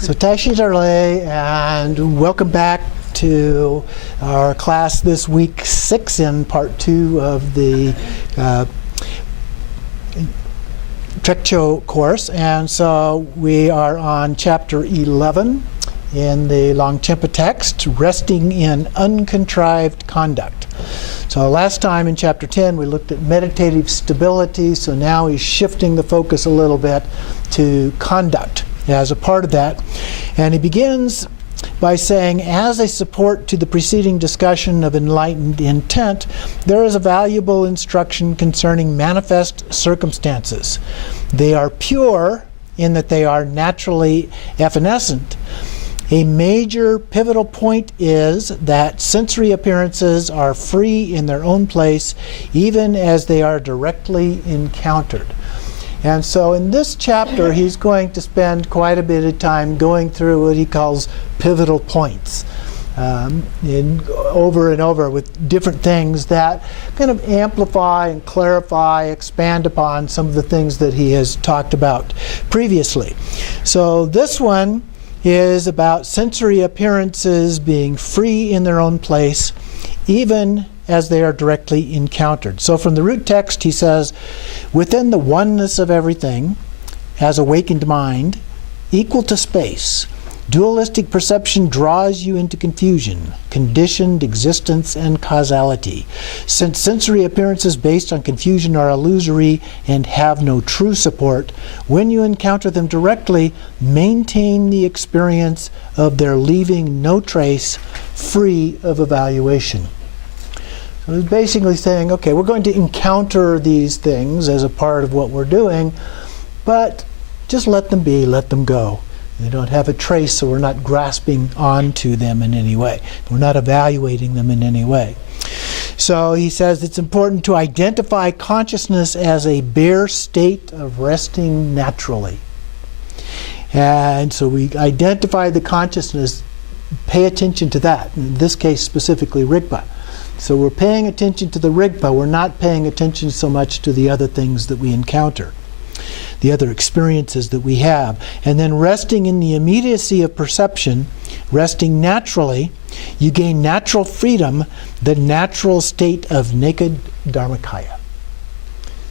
So Tashi Darley, and welcome back to our class this week 6 in part 2 of the Trekcho course. And so we are on chapter 11 in the Longchenpa text, resting in uncontrived conduct. So last time in chapter 10 we looked at meditative stability, so now he's shifting the focus a little bit to conduct as a part of that. And he begins by saying, as a support to the preceding discussion of enlightened intent, there is a valuable instruction concerning manifest circumstances. They are pure in that they are naturally evanescent. A major pivotal point is that sensory appearances are free in their own place, even as they are directly encountered. And so in this chapter, he's going to spend quite a bit of time going through what he calls pivotal points, over and over with different things that kind of amplify and clarify, expand upon some of the things that he has talked about previously. So this one is about sensory appearances being free in their own place, even as they are directly encountered. So from the root text, he says, within the oneness of everything, as awakened mind, equal to space, dualistic perception draws you into confusion, conditioned existence, and causality. Since sensory appearances based on confusion are illusory and have no true support, when you encounter them directly, maintain the experience of their leaving no trace, free of evaluation. So he's basically saying, okay, we're going to encounter these things as a part of what we're doing, but just let them be, let them go. They don't have a trace, so we're not grasping onto them in any way. We're not evaluating them in any way. So he says it's important to identify consciousness as a bare state of resting naturally. And so we identify the consciousness, pay attention to that, in this case specifically Rigpa. So we're paying attention to the Rigpa, we're not paying attention so much to the other things that we encounter, the other experiences that we have. And then resting in the immediacy of perception, resting naturally, you gain natural freedom, the natural state of naked Dharmakaya.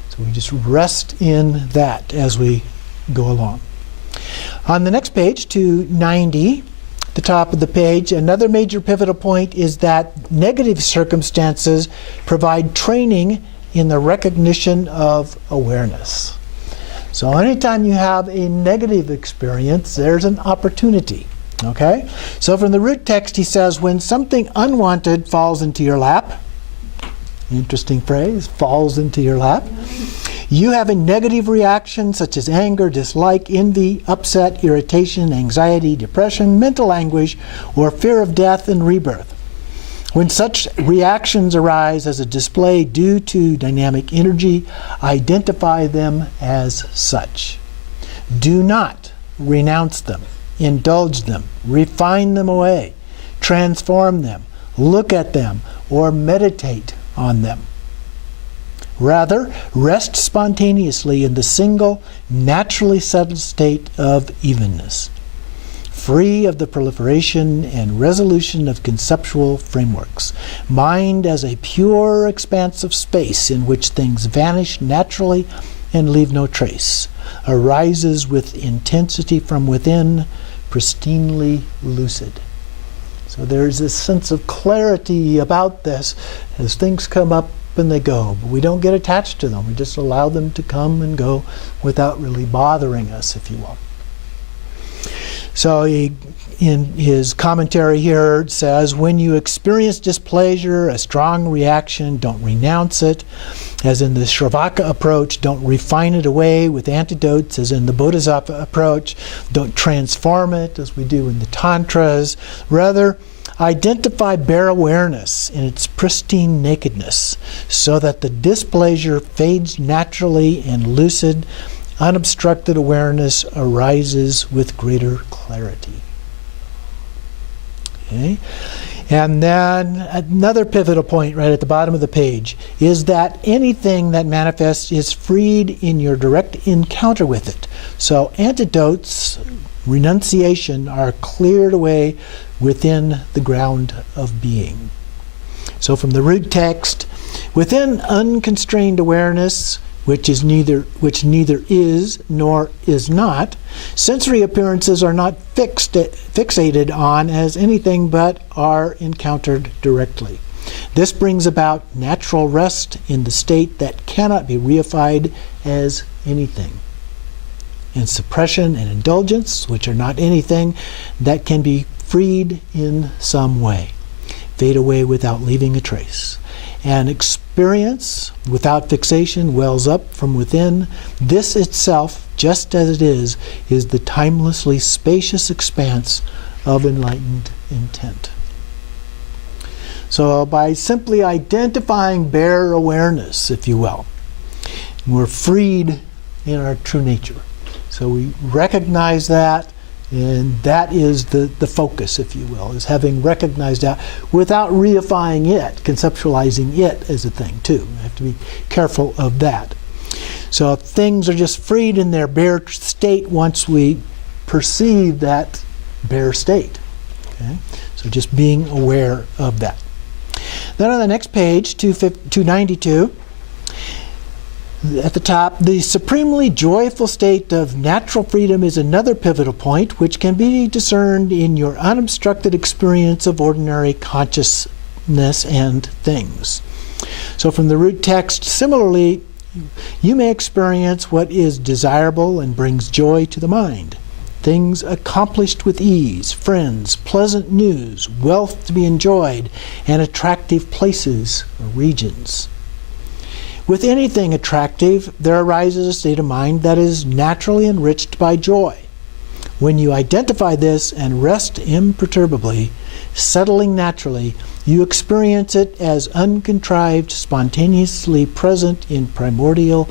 So we just rest in that as we go along. On the next page, to 90, the top of the page, another major pivotal point is that negative circumstances provide training in the recognition of awareness. So anytime you have a negative experience, there's an opportunity. Okay? So from the root text, he says, when something unwanted falls into your lap, interesting phrase, falls into your lap, you have a negative reaction such as anger, dislike, envy, upset, irritation, anxiety, depression, mental anguish, or fear of death and rebirth. When such reactions arise as a display due to dynamic energy, identify them as such. Do not renounce them, indulge them, refine them away, transform them, look at them, or meditate on them. Rather, rest spontaneously in the single, naturally settled state of evenness, free of the proliferation and resolution of conceptual frameworks. Mind as a pure expanse of space in which things vanish naturally and leave no trace, arises with intensity from within, pristinely lucid. So there's this sense of clarity about this as things come up and they go, but we don't get attached to them. We just allow them to come and go without really bothering us, if you will. So he, in his commentary here, says, when you experience displeasure, a strong reaction, don't renounce it. As in the Shravaka approach, don't refine it away with antidotes, as in the Bodhisattva approach. Don't transform it, as we do in the Tantras. Rather, identify bare awareness in its pristine nakedness, so that the displeasure fades naturally and lucid, unobstructed awareness arises with greater clarity. Okay? And then another pivotal point right at the bottom of the page is that anything that manifests is freed in your direct encounter with it. So antidotes renunciation are cleared away within the ground of being. So from the root text, within unconstrained awareness, which neither is nor is not, sensory appearances are not fixated on as anything but are encountered directly. This brings about natural rest in the state that cannot be reified as anything. And suppression and indulgence, which are not anything that can be freed in some way, fade away without leaving a trace. And experience without fixation wells up from within. This itself, just as it is the timelessly spacious expanse of enlightened intent. So by simply identifying bare awareness, if you will, we're freed in our true nature. So we recognize that, and that is the focus, if you will, is having recognized that without reifying it, conceptualizing it as a thing too. We have to be careful of that. So things are just freed in their bare state once we perceive that bare state. Okay? So just being aware of that. Then on the next page, 292, at the top, the supremely joyful state of natural freedom is another pivotal point which can be discerned in your unobstructed experience of ordinary consciousness and things. So from the root text, similarly, you may experience what is desirable and brings joy to the mind. Things accomplished with ease, friends, pleasant news, wealth to be enjoyed, and attractive places or regions. With anything attractive, there arises a state of mind that is naturally enriched by joy. When you identify this and rest imperturbably, settling naturally, you experience it as uncontrived, spontaneously present in primordial,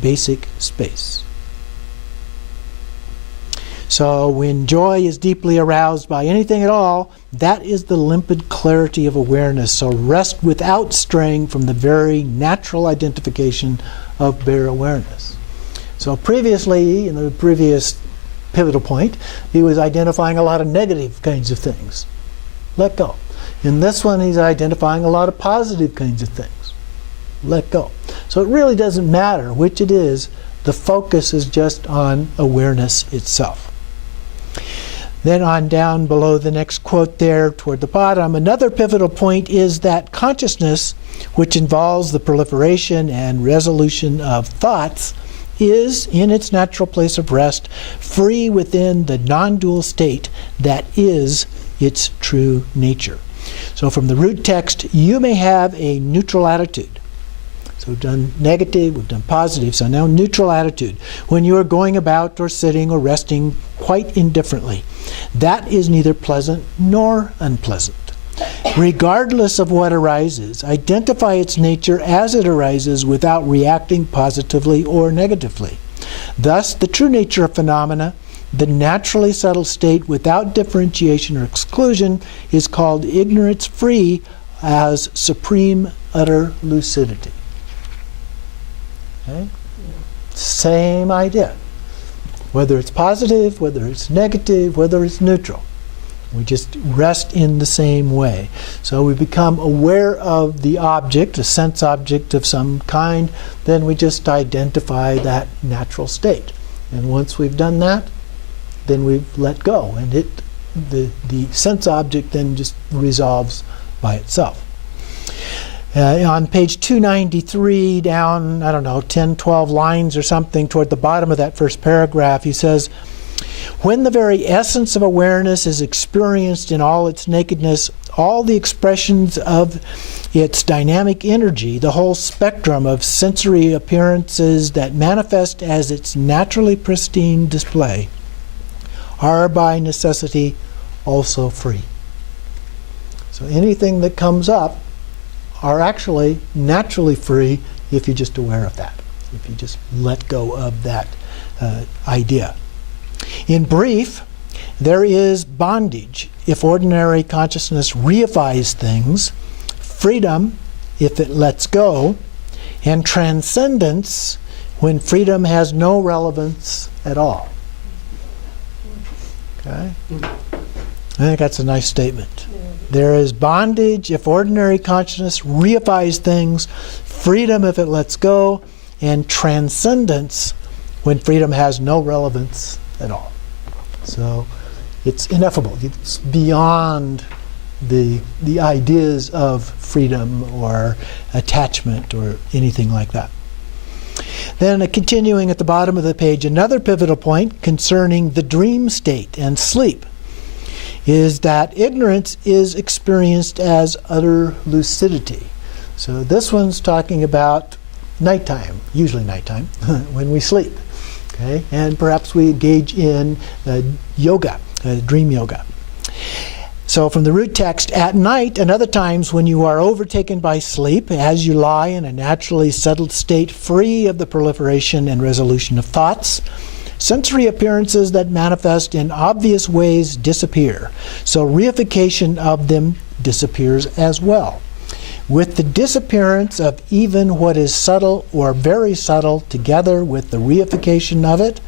basic space. So when joy is deeply aroused by anything at all, that is the limpid clarity of awareness. So rest without straying from the very natural identification of bare awareness. So previously, in the previous pivotal point, he was identifying a lot of negative kinds of things. Let go. In this one, he's identifying a lot of positive kinds of things. Let go. So it really doesn't matter which it is. The focus is just on awareness itself. Then on down below the next quote there toward the bottom, another pivotal point is that consciousness, which involves the proliferation and resolution of thoughts, is in its natural place of rest, free within the non-dual state that is its true nature. So from the root text, you may have a neutral attitude. So we've done negative, we've done positive, so now neutral attitude. When you are going about or sitting or resting quite indifferently, that is neither pleasant nor unpleasant. Regardless of what arises, identify its nature as it arises without reacting positively or negatively. Thus, the true nature of phenomena, the naturally settled state without differentiation or exclusion, is called ignorance-free as supreme utter lucidity. Okay? Same idea. Whether it's positive, whether it's negative, whether it's neutral. We just rest in the same way. So we become aware of the object, a sense object of some kind, then we just identify that natural state. And once we've done that, then we've let go. And the sense object then just resolves by itself. On page 293, down, 10, 12 lines or something toward the bottom of that first paragraph, he says, when the very essence of awareness is experienced in all its nakedness, all the expressions of its dynamic energy, the whole spectrum of sensory appearances that manifest as its naturally pristine display, are by necessity also free. So anything that comes up are actually naturally free if you're just aware of that, if you just let go of that idea. In brief, there is bondage if ordinary consciousness reifies things, freedom if it lets go, and transcendence when freedom has no relevance at all. Okay? I think that's a nice statement. There is bondage if ordinary consciousness reifies things, freedom if it lets go, and transcendence when freedom has no relevance at all. So it's ineffable. It's beyond the ideas of freedom or attachment or anything like that. Then continuing at the bottom of the page, another pivotal point concerning the dream state and sleep is that ignorance is experienced as utter lucidity. So this one's talking about nighttime, usually nighttime, when we sleep. Okay? And perhaps we engage in yoga, dream yoga. So from the root text, at night and other times when you are overtaken by sleep, as you lie in a naturally settled state free of the proliferation and resolution of thoughts, sensory appearances that manifest in obvious ways disappear. So reification of them disappears as well. With the disappearance of even what is subtle or very subtle together with the reification of it,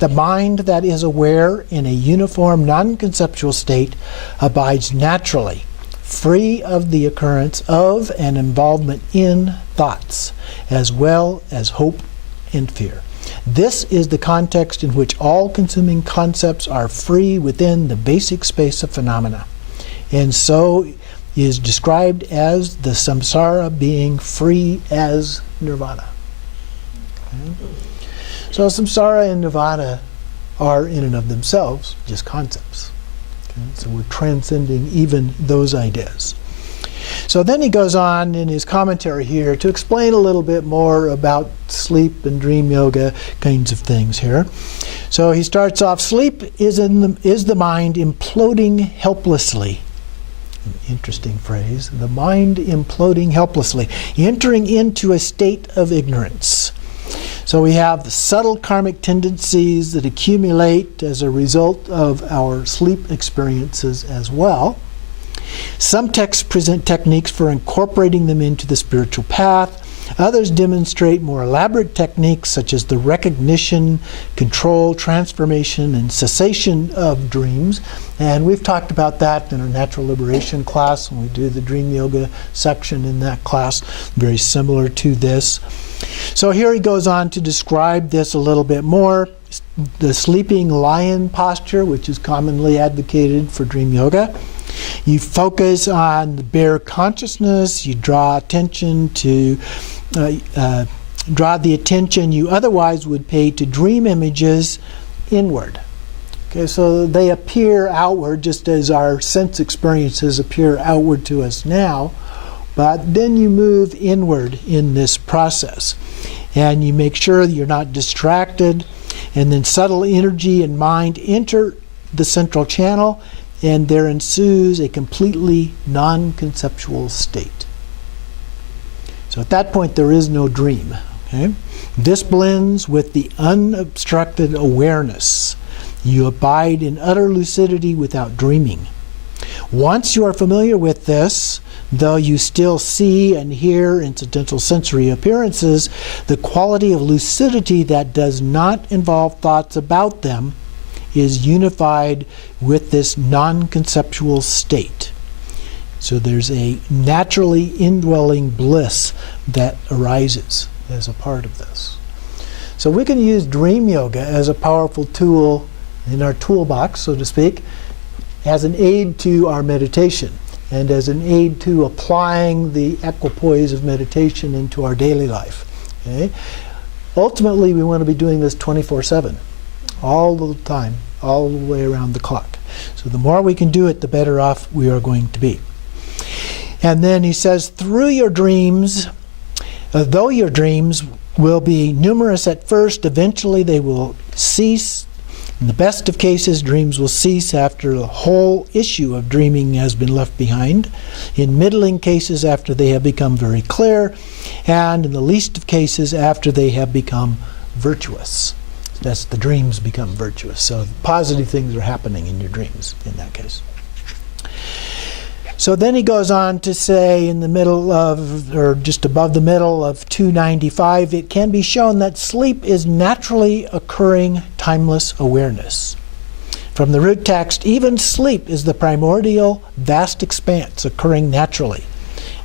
the mind that is aware in a uniform non-conceptual state abides naturally, free of the occurrence of and involvement in thoughts, as well as hope and fear. This is the context in which all-consuming concepts are free within the basic space of phenomena, and so is described as the samsara being free as nirvana. Okay? So samsara and nirvana are in and of themselves just concepts. Okay? So we're transcending even those ideas. So then he goes on in his commentary here to explain a little bit more about sleep and dream yoga kinds of things here. So he starts off, sleep is the mind imploding helplessly. An interesting phrase. The mind imploding helplessly, entering into a state of ignorance. So we have the subtle karmic tendencies that accumulate as a result of our sleep experiences as well. Some texts present techniques for incorporating them into the spiritual path. Others demonstrate more elaborate techniques such as the recognition, control, transformation, and cessation of dreams. And we've talked about that in our natural liberation class when we do the dream yoga section in that class, very similar to this. So here he goes on to describe this a little bit more. The sleeping lion posture, which is commonly advocated for dream yoga. You focus on the bare consciousness, you draw attention to draw the attention you otherwise would pay to dream images inward. Okay, so they appear outward just as our sense experiences appear outward to us now, but then you move inward in this process. And you make sure that you're not distracted, and then subtle energy and mind enter the central channel, and there ensues a completely non-conceptual state. So at that point there is no dream. Okay? This blends with the unobstructed awareness. You abide in utter lucidity without dreaming. Once you are familiar with this, though you still see and hear incidental sensory appearances, the quality of lucidity that does not involve thoughts about them is unified with this non-conceptual state. So there's a naturally indwelling bliss that arises as a part of this. So we can use dream yoga as a powerful tool in our toolbox, so to speak, as an aid to our meditation and as an aid to applying the equipoise of meditation into our daily life. Okay? Ultimately, we want to be doing this 24/7. All the time, all the way around the clock. So the more we can do it, the better off we are going to be. And then he says, through your dreams, though your dreams will be numerous at first, eventually they will cease. In the best of cases, dreams will cease after the whole issue of dreaming has been left behind. In middling cases, after they have become very clear. And in the least of cases, after they have become virtuous. That's the dreams become virtuous. So positive things are happening in your dreams in that case. So then he goes on to say in the middle of, or just above the middle of 295, it can be shown that sleep is naturally occurring timeless awareness. From the root text, even sleep is the primordial vast expanse occurring naturally.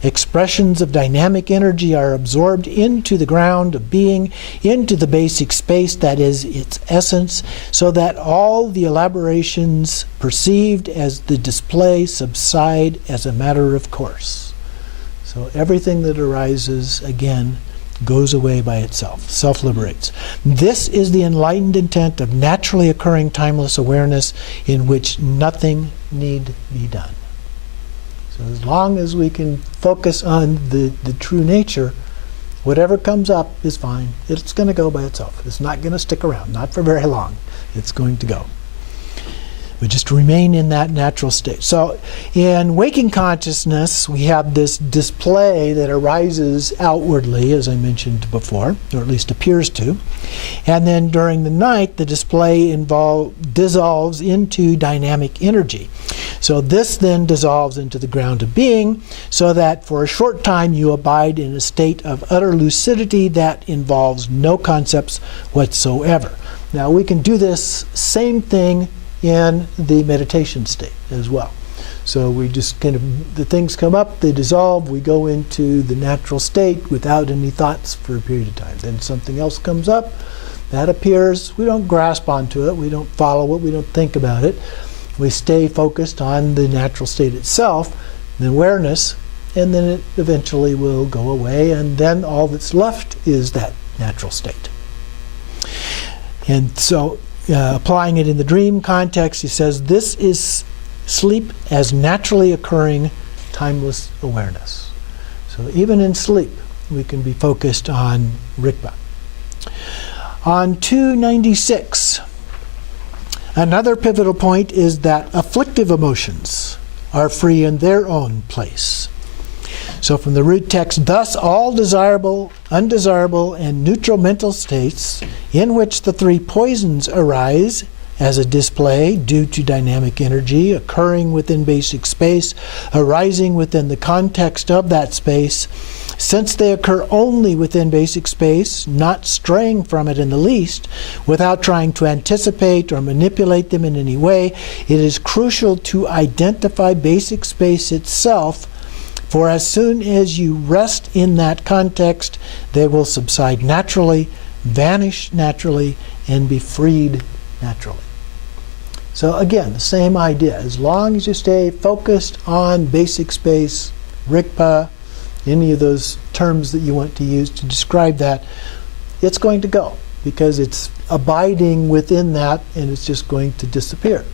Expressions of dynamic energy are absorbed into the ground of being, into the basic space that is its essence, so that all the elaborations perceived as the display subside as a matter of course. So everything that arises, again, goes away by itself, self-liberates. This is the enlightened intent of naturally occurring timeless awareness in which nothing need be done. So as long as we can focus on the true nature, whatever comes up is fine. It's going to go by itself. It's not going to stick around, not for very long. It's going to go. We just remain in that natural state. So in waking consciousness, we have this display that arises outwardly, as I mentioned before, or at least appears to. And then during the night, the display dissolves into dynamic energy. So this then dissolves into the ground of being, so that for a short time you abide in a state of utter lucidity that involves no concepts whatsoever. Now we can do this same thing in the meditation state as well. So we just kind of, the things come up, they dissolve, we go into the natural state without any thoughts for a period of time. Then something else comes up, that appears, we don't grasp onto it, we don't follow it, we don't think about it. We stay focused on the natural state itself, the awareness, and then it eventually will go away, and then all that's left is that natural state. And so applying it in the dream context, he says, this is sleep as naturally occurring timeless awareness. So even in sleep, we can be focused on Rigpa. On 296, another pivotal point is that afflictive emotions are free in their own place. So from the root text, thus all desirable, undesirable, and neutral mental states in which the three poisons arise as a display due to dynamic energy occurring within basic space, arising within the context of that space, since they occur only within basic space, not straying from it in the least, without trying to anticipate or manipulate them in any way, it is crucial to identify basic space itself. For as soon as you rest in that context, they will subside naturally, vanish naturally, and be freed naturally. So again, the same idea. As long as you stay focused on basic space, Rigpa, any of those terms that you want to use to describe that, it's going to go, because it's abiding within that and it's just going to disappear.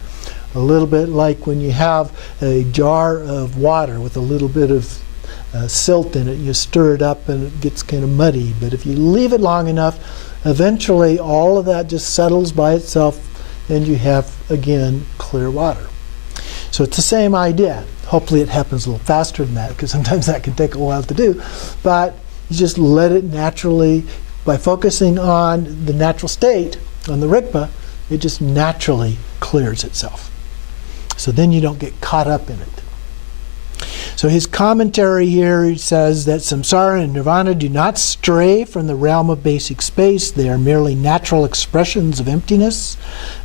A little bit like when you have a jar of water with a little bit of silt in it, you stir it up and it gets kind of muddy. But if you leave it long enough, eventually all of that just settles by itself and you have, again, clear water. So it's the same idea. Hopefully it happens a little faster than that, because sometimes that can take a while to do. But you just let it naturally, by focusing on the natural state, on the Rigpa, it just naturally clears itself. So then you don't get caught up in it. So his commentary here says that samsara and nirvana do not stray from the realm of basic space. They are merely natural expressions of emptiness.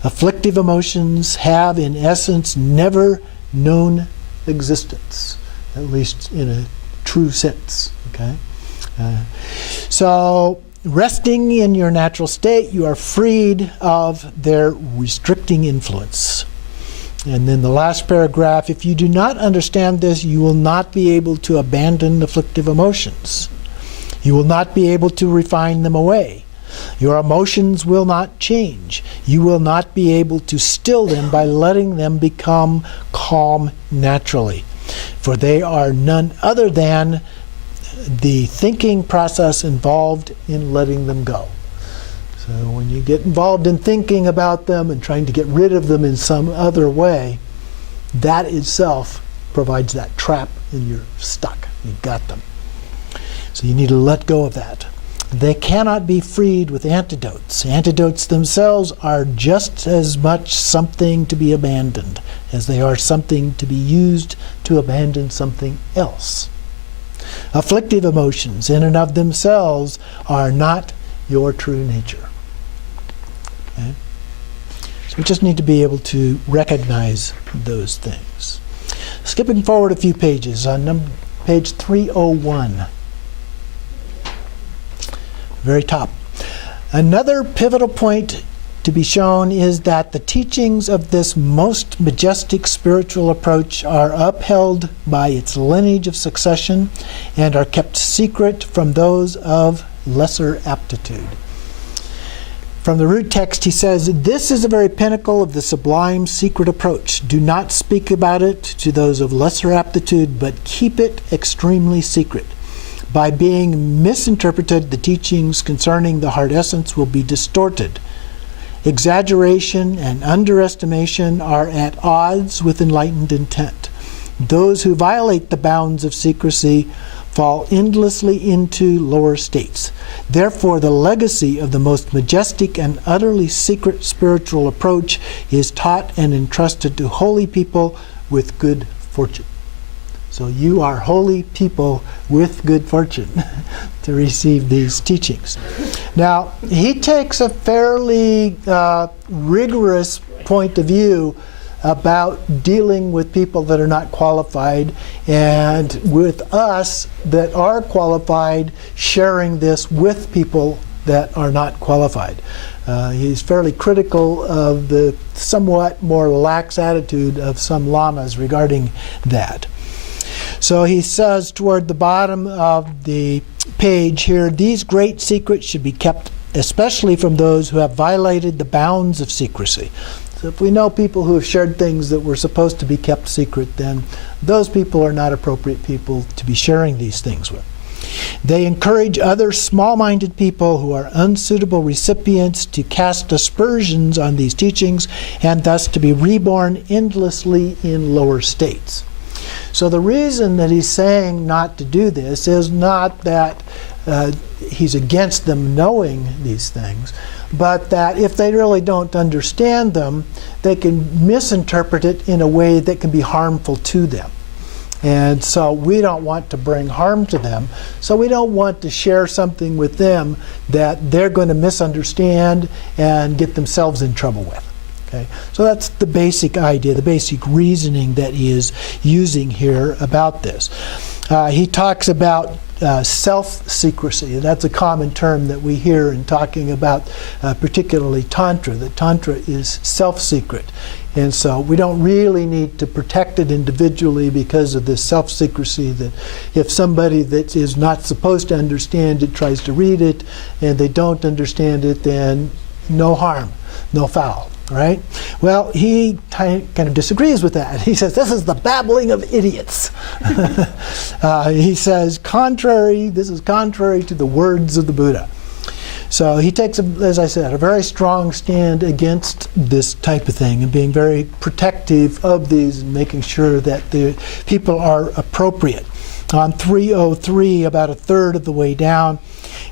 Afflictive emotions have, in essence, never known existence, at least in a true sense. Okay. So resting in your natural state, you are freed of their restricting influence. And then the last paragraph, if you do not understand this, you will not be able to abandon afflictive emotions. You will not be able to refine them away. Your emotions will not change. You will not be able to still them by letting them become calm naturally. For they are none other than the thinking process involved in letting them go. So when you get involved in thinking about them and trying to get rid of them in some other way, that itself provides that trap and you're stuck. You've got them. So you need to let go of that. They cannot be freed with antidotes. Antidotes themselves are just as much something to be abandoned as they are something to be used to abandon something else. Afflictive emotions in and of themselves are not your true nature. Okay? So We just need to be able to recognize those things. Skipping forward a few pages, on page 301. Very top. Another pivotal point to be shown is that the teachings of this most majestic spiritual approach are upheld by its lineage of succession and are kept secret from those of lesser aptitude. From the root text, he says, "This is the very pinnacle of the sublime secret approach. Do not speak about it to those of lesser aptitude, but keep it extremely secret. By being misinterpreted, the teachings concerning the heart essence will be distorted. Exaggeration and underestimation are at odds with enlightened intent. Those who violate the bounds of secrecy fall endlessly into lower states. Therefore, the legacy of the most majestic and utterly secret spiritual approach is taught and entrusted to holy people with good fortune." So you are holy people with good fortune to receive these teachings. Now, he takes a fairly rigorous point of view about dealing with people that are not qualified, and with us that are qualified, sharing this with people that are not qualified. He's fairly critical of the somewhat more lax attitude of some lamas regarding that. So he says toward the bottom of the page here, "These great secrets should be kept especially from those who have violated the bounds of secrecy." So if we know people who have shared things that were supposed to be kept secret, then those people are not appropriate people to be sharing these things with. They encourage other small-minded people who are unsuitable recipients to cast aspersions on these teachings and thus to be reborn endlessly in lower states. So the reason that he's saying not to do this is not that he's against them knowing these things, but that if they really don't understand them, they can misinterpret it in a way that can be harmful to them. And so we don't want to bring harm to them, so we don't want to share something with them that they're going to misunderstand and get themselves in trouble with. Okay, so that's the basic idea, the basic reasoning that he is using here about this. He talks about self-secrecy. That's a common term that we hear in talking about particularly Tantra, that Tantra is self-secret. And so we don't really need to protect it individually because of this self-secrecy, that if somebody that is not supposed to understand it tries to read it and they don't understand it, then no harm, no foul. Right? Well, he kind of disagrees with that. He says, this is the babbling of idiots. He says, this is contrary to the words of the Buddha. So he takes, as I said, a very strong stand against this type of thing and being very protective of these and making sure that the people are appropriate. On 303, about a third of the way down,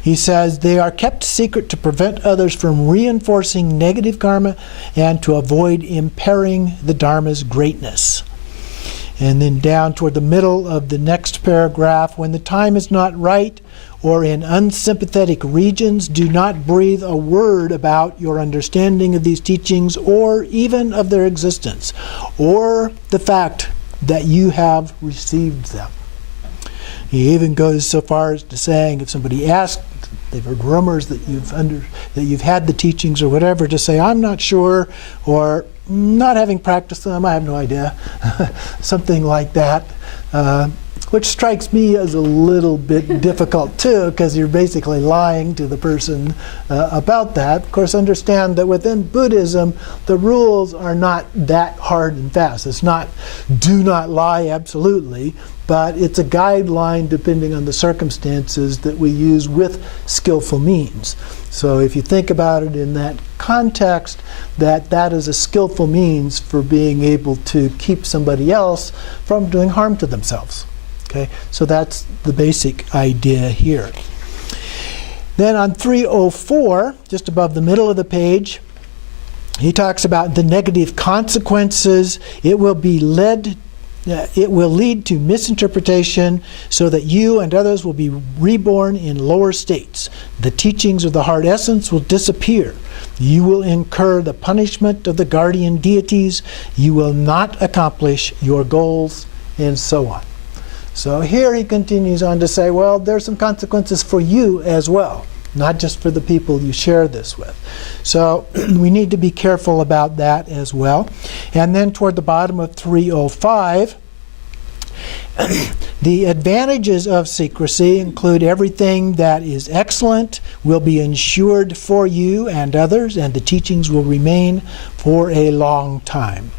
he says, "They are kept secret to prevent others from reinforcing negative karma and to avoid impairing the Dharma's greatness." And then down toward the middle of the next paragraph, "When the time is not right or in unsympathetic regions, do not breathe a word about your understanding of these teachings or even of their existence or the fact that you have received them." He even goes so far as to saying, if somebody asks, they've heard rumors that you've had the teachings or whatever, to say, "I'm not sure," or "not having practiced them, I have no idea," something like that, which strikes me as a little bit difficult too, because you're basically lying to the person about that. Of course, understand that within Buddhism, the rules are not that hard and fast. It's not do not lie absolutely, but it's a guideline depending on the circumstances that we use with skillful means. So if you think about it in that context, that is a skillful means for being able to keep somebody else from doing harm to themselves. Okay, so that's the basic idea here. Then on 304, just above the middle of the page, he talks about the negative consequences. It will be led it will lead to misinterpretation so that you and others will be reborn in lower states. The teachings of the heart essence will disappear. You will incur the punishment of the guardian deities. You will not accomplish your goals, and so on. So here he continues on to say, well, there's some consequences for you as well, not just for the people you share this with. So we need to be careful about that as well. And then toward the bottom of 305, the advantages of secrecy include everything that is excellent will be ensured for you and others, and the teachings will remain for a long time.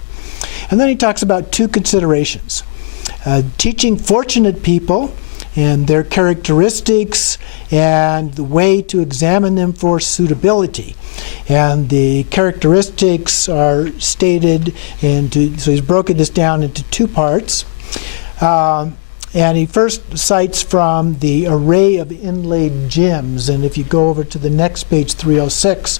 And then he talks about two considerations. Teaching fortunate people and their characteristics and the way to examine them for suitability. And the characteristics are stated so he's broken this down into two parts. And he first cites from the array of inlaid gems. And if you go over to the next page, 306,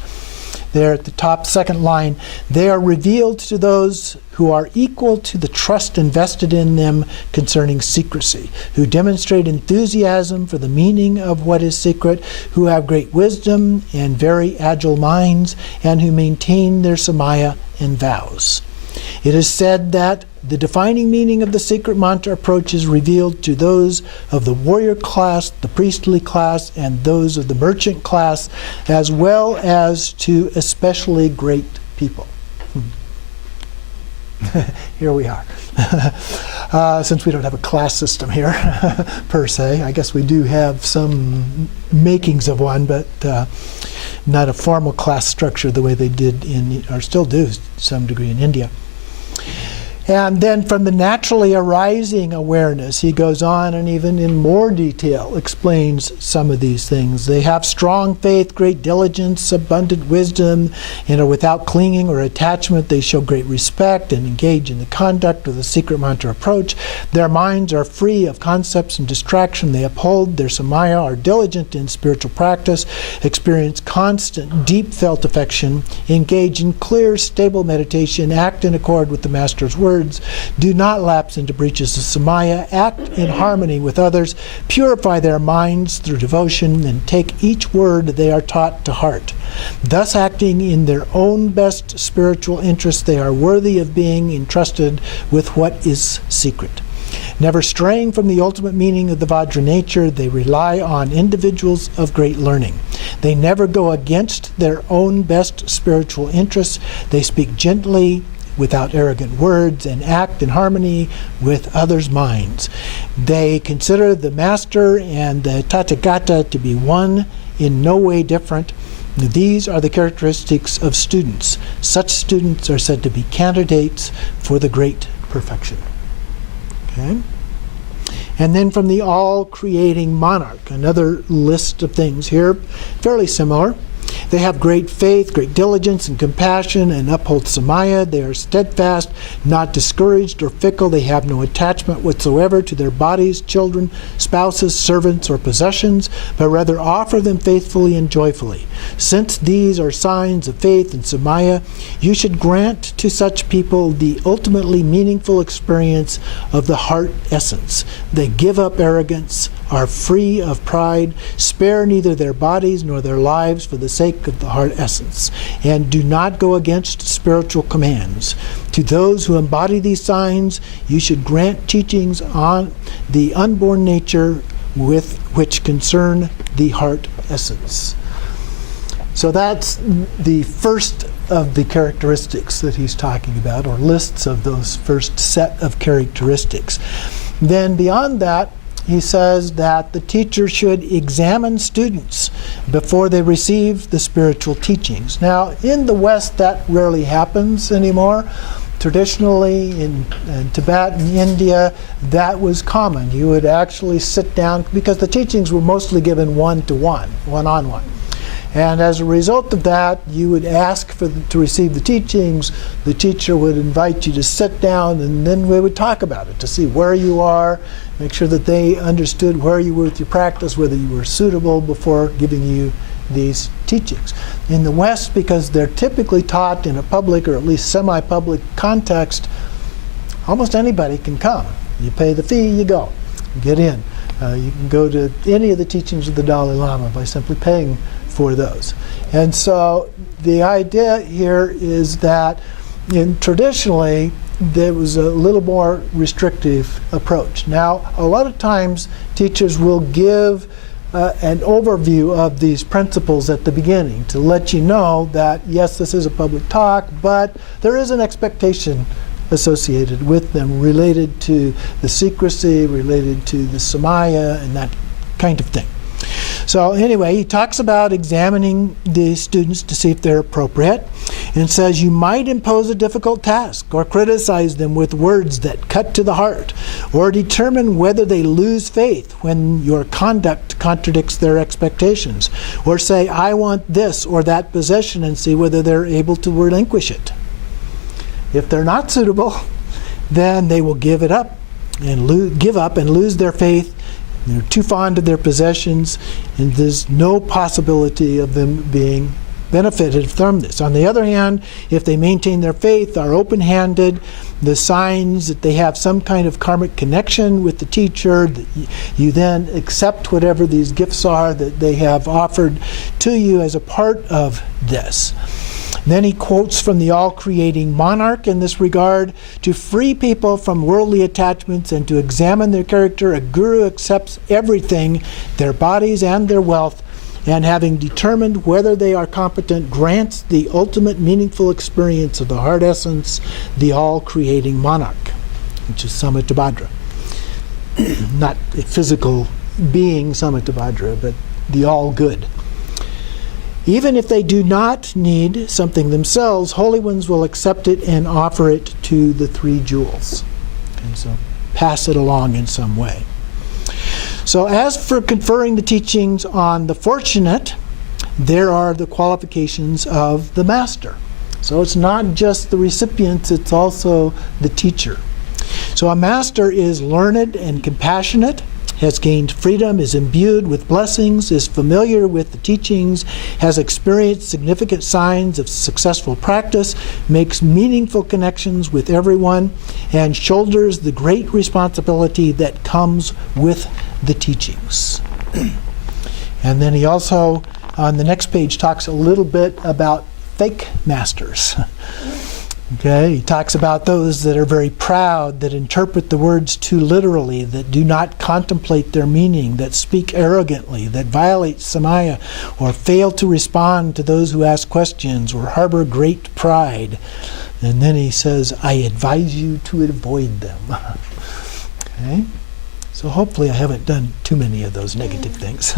there at the top, second line, they are revealed to those who are equal to the trust invested in them concerning secrecy, who demonstrate enthusiasm for the meaning of what is secret, who have great wisdom and very agile minds, and who maintain their samaya and vows. It is said that the defining meaning of the secret mantra approach is revealed to those of the warrior class, the priestly class, and those of the merchant class, as well as to especially great people. Here we are. Since we don't have a class system here, per se, I guess we do have some makings of one, but not a formal class structure the way they did or still do to some degree in India. And then from the naturally arising awareness, he goes on and even in more detail explains some of these things. They have strong faith, great diligence, abundant wisdom, and are without clinging or attachment. They show great respect and engage in the conduct of the secret mantra approach. Their minds are free of concepts and distraction. They uphold their samaya, are diligent in spiritual practice, experience constant, deep felt affection, engage in clear, stable meditation, act in accord with the Master's words, do not lapse into breaches of samaya, act in harmony with others, purify their minds through devotion, and take each word they are taught to heart. Thus acting in their own best spiritual interests, they are worthy of being entrusted with what is secret. Never straying from the ultimate meaning of the Vajra nature, they rely on individuals of great learning. They never go against their own best spiritual interests. They speak gently, without arrogant words, and act in harmony with others' minds. They consider the Master and the Tathagata to be one, in no way different. These are the characteristics of students. Such students are said to be candidates for the great perfection. Okay? And then from the all-creating monarch, another list of things here, fairly similar. They have great faith, great diligence, and compassion, and uphold samaya. They are steadfast, not discouraged or fickle. They have no attachment whatsoever to their bodies, children, spouses, servants, or possessions, but rather offer them faithfully and joyfully. Since these are signs of faith and samaya, you should grant to such people the ultimately meaningful experience of the heart essence. They give up arrogance, are free of pride, spare neither their bodies nor their lives for the sake of the heart essence, and do not go against spiritual commands. To those who embody these signs, you should grant teachings on the unborn nature with which concern the heart essence. So that's the first of the characteristics that he's talking about, or lists of those first set of characteristics. Then beyond that, he says that the teacher should examine students before they receive the spiritual teachings. Now, in the West, that rarely happens anymore. Traditionally, in Tibet and India, that was common. You would actually sit down, because the teachings were mostly given one-to-one, one-on-one. And as a result of that, you would ask to receive the teachings. The teacher would invite you to sit down, and then we would talk about it to see where you are, make sure that they understood where you were with your practice, whether you were suitable before giving you these teachings. In the West, because they're typically taught in a public or at least semi-public context, almost anybody can come. You pay the fee, you go. Get in. You can go to any of the teachings of the Dalai Lama by simply paying for those. And so the idea here is that traditionally there was a little more restrictive approach. Now, a lot of times teachers will give an overview of these principles at the beginning to let you know that, yes, this is a public talk, but there is an expectation associated with them related to the secrecy, related to the samaya, and that kind of thing. So anyway, he talks about examining the students to see if they're appropriate, and says you might impose a difficult task or criticize them with words that cut to the heart, or determine whether they lose faith when your conduct contradicts their expectations, or say, I want this or that possession, and see whether they're able to relinquish it. If they're not suitable, then they will give up and lose their faith. They're too fond of their possessions, and there's no possibility of them being benefited from this. On the other hand, if they maintain their faith, are open-handed, the signs that they have some kind of karmic connection with the teacher, that you then accept whatever these gifts are that they have offered to you as a part of this. Then he quotes from the all-creating monarch in this regard: to free people from worldly attachments and to examine their character, a guru accepts everything, their bodies and their wealth, and having determined whether they are competent, grants the ultimate meaningful experience of the heart essence, the all-creating monarch, which is Samattabhadra. Not a physical being, Samattabhadra, but the all-good. Even if they do not need something themselves, holy ones will accept it and offer it to the three jewels. And so pass it along in some way. So as for conferring the teachings on the fortunate, there are the qualifications of the master. So it's not just the recipients, it's also the teacher. So a master is learned and compassionate, has gained freedom, is imbued with blessings, is familiar with the teachings, has experienced significant signs of successful practice, makes meaningful connections with everyone, and shoulders the great responsibility that comes with the teachings. And then he also, on the next page, talks a little bit about fake masters. Okay, he talks about those that are very proud, that interpret the words too literally, that do not contemplate their meaning, that speak arrogantly, that violate samaya, or fail to respond to those who ask questions, or harbor great pride. And then he says, I advise you to avoid them. Okay, so hopefully I haven't done too many of those negative things.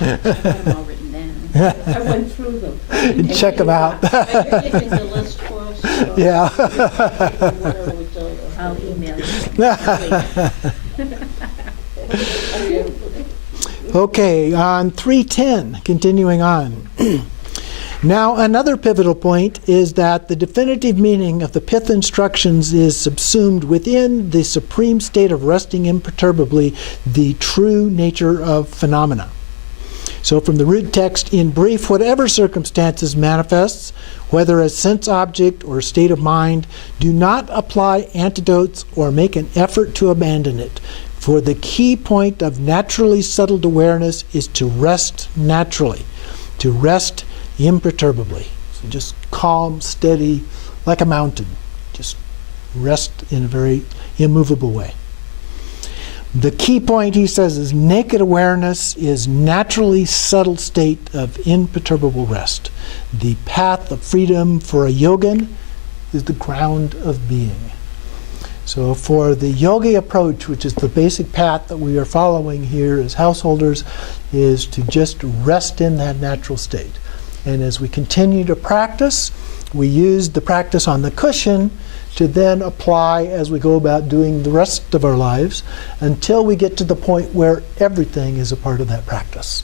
I've got them all written down. I went through them. And check them out. You're giving the list for us. So Yeah. I'll email you. Okay, on 310, continuing on. Now, another pivotal point is that the definitive meaning of the pith instructions is subsumed within the supreme state of resting imperturbably, the true nature of phenomena. So from the root text, in brief, whatever circumstances manifests, whether as sense object or state of mind, do not apply antidotes or make an effort to abandon it. For the key point of naturally settled awareness is to rest naturally, to rest imperturbably. So just calm, steady, like a mountain. Just rest in a very immovable way. The key point, he says, is naked awareness is naturally settled state of imperturbable rest. The path of freedom for a yogin is the ground of being. So for the yogi approach, which is the basic path that we are following here as householders, is to just rest in that natural state. And as we continue to practice, we use the practice on the cushion to then apply as we go about doing the rest of our lives until we get to the point where everything is a part of that practice.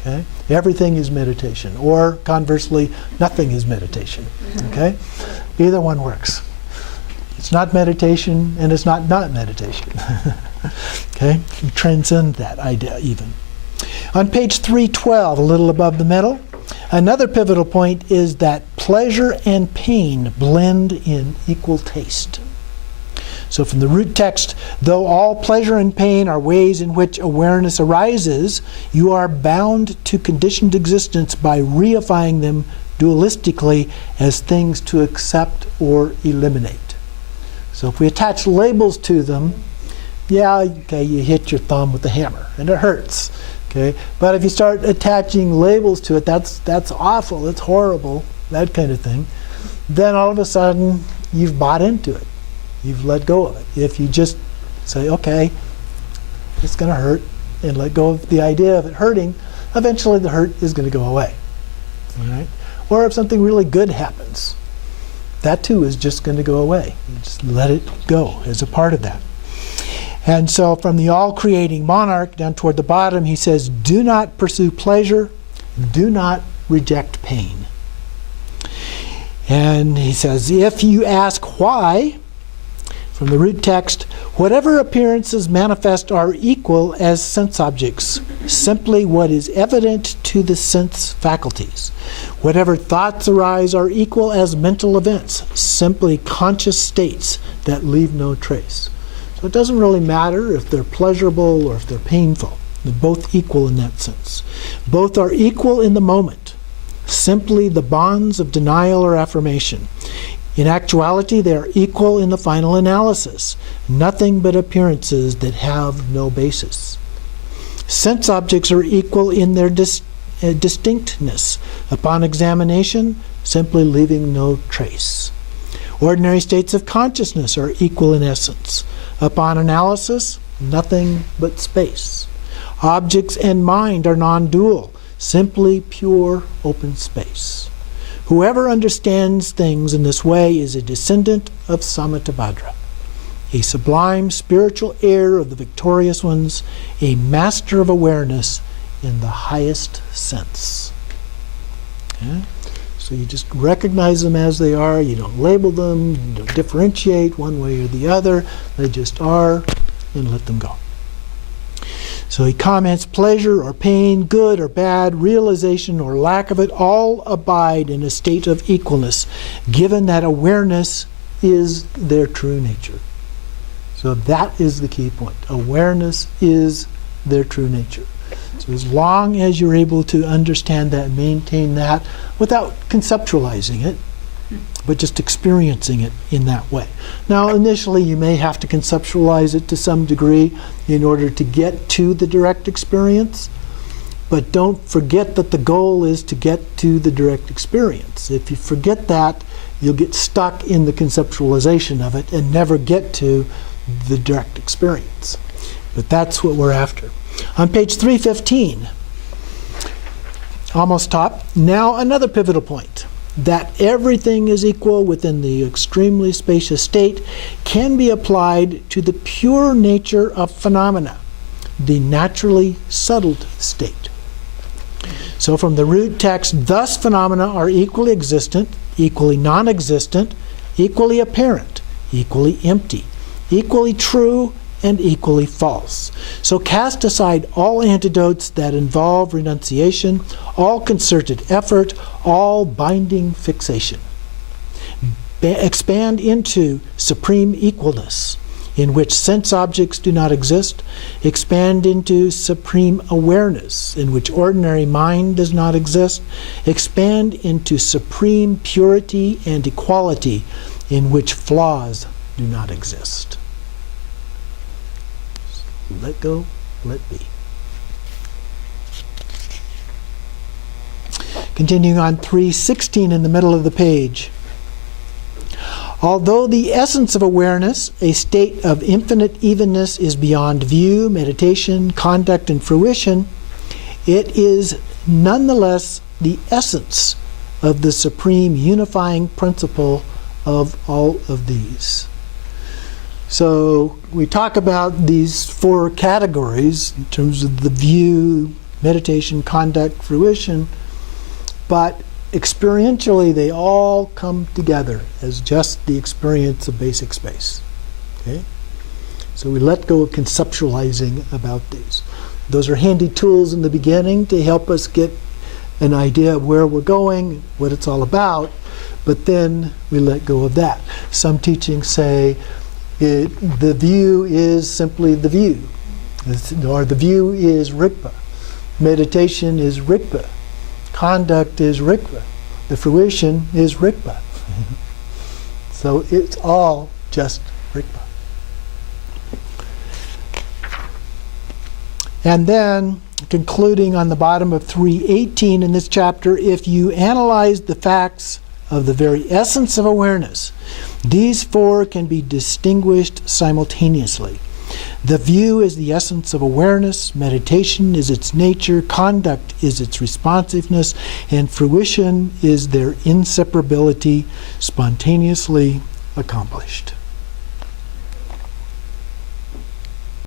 Okay? Everything is meditation, or conversely, nothing is meditation. Okay? Either one works. It's not meditation and it's not meditation. Okay? You transcend that idea even. On page 312, a little above the middle, another pivotal point is that pleasure and pain blend in equal taste. So from the root text, though all pleasure and pain are ways in which awareness arises, you are bound to conditioned existence by reifying them dualistically as things to accept or eliminate. So if we attach labels to them, yeah, okay, you hit your thumb with a hammer and it hurts. Okay? But if you start attaching labels to it, that's awful, that's horrible, that kind of thing, then all of a sudden you've bought into it. You've let go of it. If you just say, okay, it's going to hurt, and let go of the idea of it hurting, eventually the hurt is going to go away. All right? Or if something really good happens, that too is just going to go away. You just let it go as a part of that. And so from the all-creating monarch down toward the bottom, he says, do not pursue pleasure, do not reject pain. And he says, if you ask why, from the root text, whatever appearances manifest are equal as sense objects, simply what is evident to the sense faculties. Whatever thoughts arise are equal as mental events, simply conscious states that leave no trace. So it doesn't really matter if they're pleasurable or if they're painful. They're both equal in that sense. Both are equal in the moment, simply the bonds of denial or affirmation. In actuality, they are equal in the final analysis, nothing but appearances that have no basis. Sense objects are equal in their distinctness. Upon examination, simply leaving no trace. Ordinary states of consciousness are equal in essence. Upon analysis, nothing but space. Objects and mind are non-dual, simply pure open space. Whoever understands things in this way is a descendant of Samattabhadra, a sublime spiritual heir of the victorious ones, a master of awareness in the highest sense. Okay? So you just recognize them as they are. You don't label them. You don't differentiate one way or the other. They just are, and let them go. So he comments, pleasure or pain, good or bad, realization or lack of it, all abide in a state of equalness, given that awareness is their true nature. So that is the key point. Awareness is their true nature. So as long as you're able to understand that, maintain that, without conceptualizing it, but just experiencing it in that way. Now, initially, you may have to conceptualize it to some degree in order to get to the direct experience, but don't forget that the goal is to get to the direct experience. If you forget that, you'll get stuck in the conceptualization of it and never get to the direct experience. But that's what we're after. On page 315, almost top, now another pivotal point. That everything is equal within the extremely spacious state can be applied to the pure nature of phenomena, the naturally settled state. So from the root text, thus phenomena are equally existent, equally non-existent, equally apparent, equally empty, equally true, and equally false. So cast aside all antidotes that involve renunciation, all concerted effort, all binding fixation. Expand into supreme equalness, in which sense objects do not exist. Expand into supreme awareness, in which ordinary mind does not exist. Expand into supreme purity and equality, in which flaws do not exist. Let go, let be. Continuing on 316 in the middle of the page. Although the essence of awareness, a state of infinite evenness, is beyond view, meditation, conduct, and fruition, it is nonetheless the essence of the supreme unifying principle of all of these. So we talk about these four categories in terms of the view, meditation, conduct, fruition, but experientially they all come together as just the experience of basic space. Okay? So we let go of conceptualizing about these. Those are handy tools in the beginning to help us get an idea of where we're going, what it's all about, but then we let go of that. Some teachings say The view is simply the view, or the view is Rigpa. Meditation is Rigpa. Conduct is Rigpa. The fruition is Rigpa. So it's all just Rigpa. And then, concluding on the bottom of 318 in this chapter, if you analyze the facts of the very essence of awareness, these four can be distinguished simultaneously. The view is the essence of awareness, meditation is its nature, conduct is its responsiveness, and fruition is their inseparability, spontaneously accomplished.